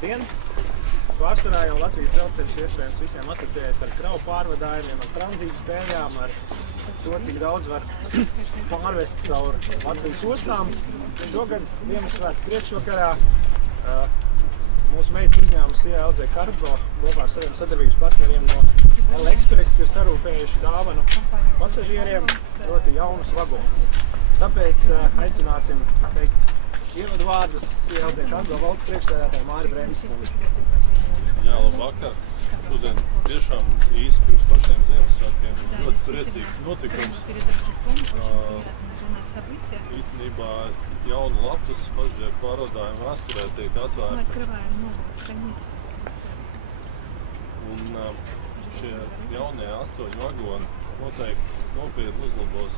Labdien! Pārsvarā jau Latvijas dzelzceļš iespējams visiem asociējas ar kravu pārvadājumiem, ar tranzīta spējām, ar to, cik daudz var pārvest caur Latvijas ostām. Šogad Ziemassvētku priekšvakarā mūsu meitas uzņēmums ILZ Cargo kopā ar saviem sadarbības partneriem no L-Express ir sarūpējuši dāvanu pasažieriem, proti jaunus vagonus. Tāpēc aicināsim teikt ievadu vārdus ILZ Cargo valdes priekšsēdētāju Māri Bremskungu. Jā, labvakar. Šodien tiešām īsti pirms pašiem Ziemassvētkiem ļoti priecīgs notikums. Īstenībā jauna lapas pasažieru pārvadājuma vēsturē tiek atvērta. Un šie jaunie 8 vagoni noteikti nopietni uzlabos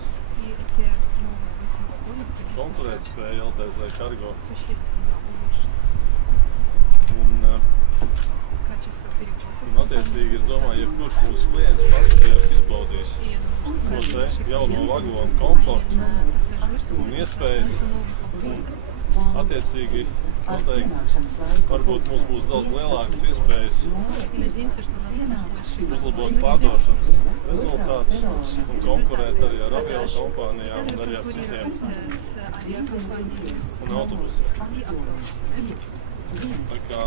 konkurētspēju LDZ Cargo. Un attiecīgi, es domāju, jebkurš mūsu klients pasažieris izbaudīs šo te jauno vagonu komfortu un iespējas. Attiecīgi, noteikti, varbūt mums būs daudz lielākas iespējas uzlabot pārdošanas rezultātus un konkurēt arī ar avio kompānijām un arī ar citiem un autobusiem. Tā kā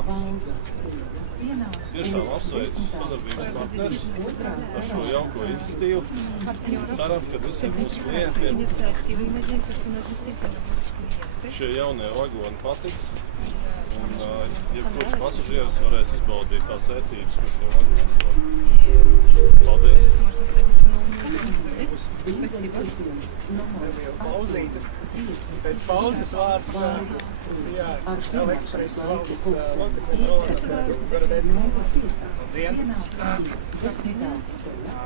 tiešām apsveicu sadarbības partneris ar šo jauko iniciatīvu. Ceram, ka visiem mūsu klientiem šie jaunie vagoni patiks un jebkurš pasažieris varēs izbaudīt tās ērtības, ko šie vagoni dod. Paldies! Pēc pauzes vārds L-Express valdes locekļiem Rolandam Garadēsim. Labdien!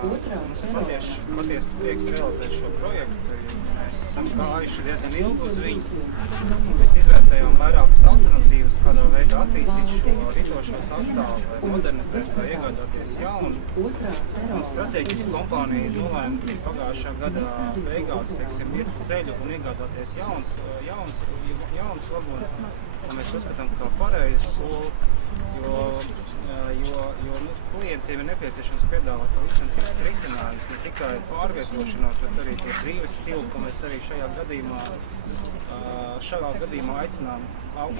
Mums ir patiesas prieks realizēt šo projektu. Mēs esam gājuši diezgan ilgi uz viņu. Mēs izvērtējām vairākas alternatīvas, kādā veidā attīstīt šo ritošo sastāvu, vai modernizēt, vai iegādāties jaunu. Un strateģiski kompānija nolēma pagājušā gada beigās, teiksim, iet ceļu un iegādāties jauns vagons. Un mēs uzskatām, kā pareizi soli, jo klientiem ir nepieciešams piedāvāt pavisam cits risinājums, ne tikai pārvietošanās, bet arī tie dzīves stili, ko mēs arī šajā gadījumā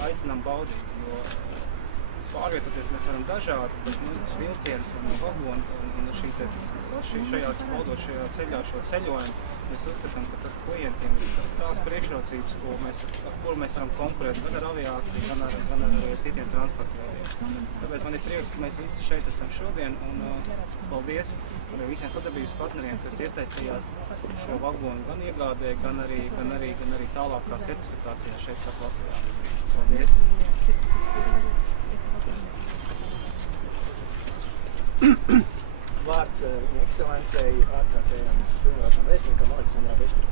aicinām baudīt. Jo pārvietoties mēs varam dažādi, bet vilciens un vagoni un šajā ceļā, šo ceļojumu, mēs uzskatām, ka tas klientiem ir tās priekšrocības, ar kuru mēs varam konkurēt gan ar aviāciju, gan ar citiem transporta veidiem. Tāpēc man ir prieks, ka mēs visi šeit esam šodien, un paldies arī visiem sadarbības partneriem, kas iesaistījās šo vagonu gan iegādē, gan arī tālākā certifikācijā šeit kā Latvijā. Paldies! Vārds viņa ekscelencei ārkārtējām pilnvarošam vēstniekam Aleksandram Bešķiņam.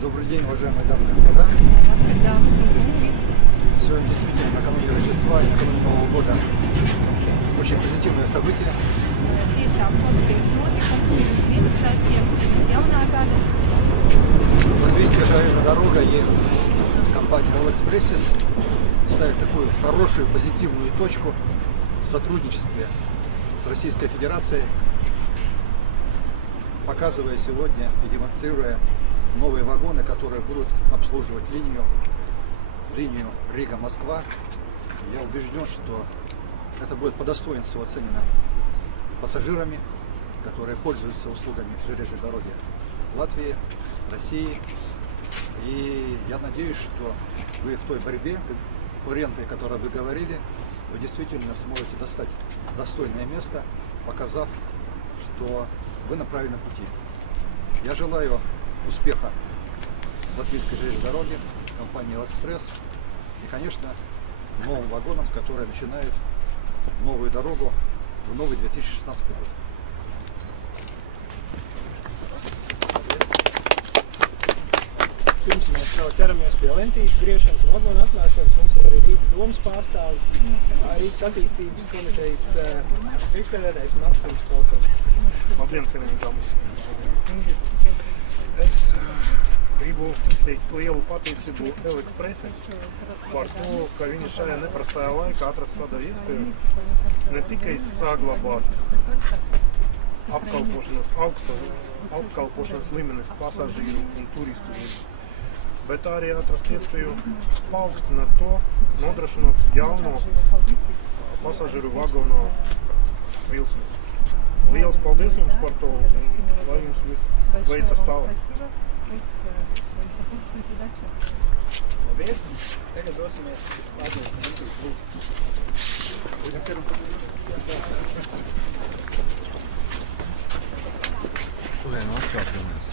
Добрый день, уважаемые дамы и господа. Сегодня действительно накануне Рождества и накануне Нового года очень позитивное событие. Латвийская железная дорога и компания L-Express ставит такую хорошую, позитивную точку в сотрудничестве с Российской Федерацией, показывая сегодня и демонстрируя новые вагоны, которые будут обслуживать линию Рига-Москва. Я убежден, что это будет по достоинству оценено пассажирами, которые пользуются услугами железной дороги Латвии, России. И я надеюсь, что вы в той борьбе, конкуренты, о которой вы говорили, вы действительно сможете достать достойное место, показав, что вы на правильном пути. Я желаю успеха Латвийской железной дороге, компании L-Express и, конечно, новым вагонам, которые начинают новую дорогу в новый 2016 год. Pirms mēs jau ķeramies pie lentīšu griešanas un vagonu atklāšanas, mums ir arī Rīgas domas pārstāvis, Rīgas attīstības komitejas priekšsēdētājs Maksims Polstovs. Labdien, cienījamie dāmas! Gribu izteikt lielu pateicību Elekspresai par to, ka viņi šajā neprastajā laikā atrast tādu iespēju ne tikai saglabāt apkalpošanas līmenis pasažīru un turistu vidū, bet arī atrast iespēju paaugstināt to, nodrošinot jauno pasažīru vagonu vilcienu. Liels paldies jums par to, un lai jums viss veicas tālāk. Paldies! Tagad dosimies atdot Andriju Lūdzu. Tuvien atkāpjamies.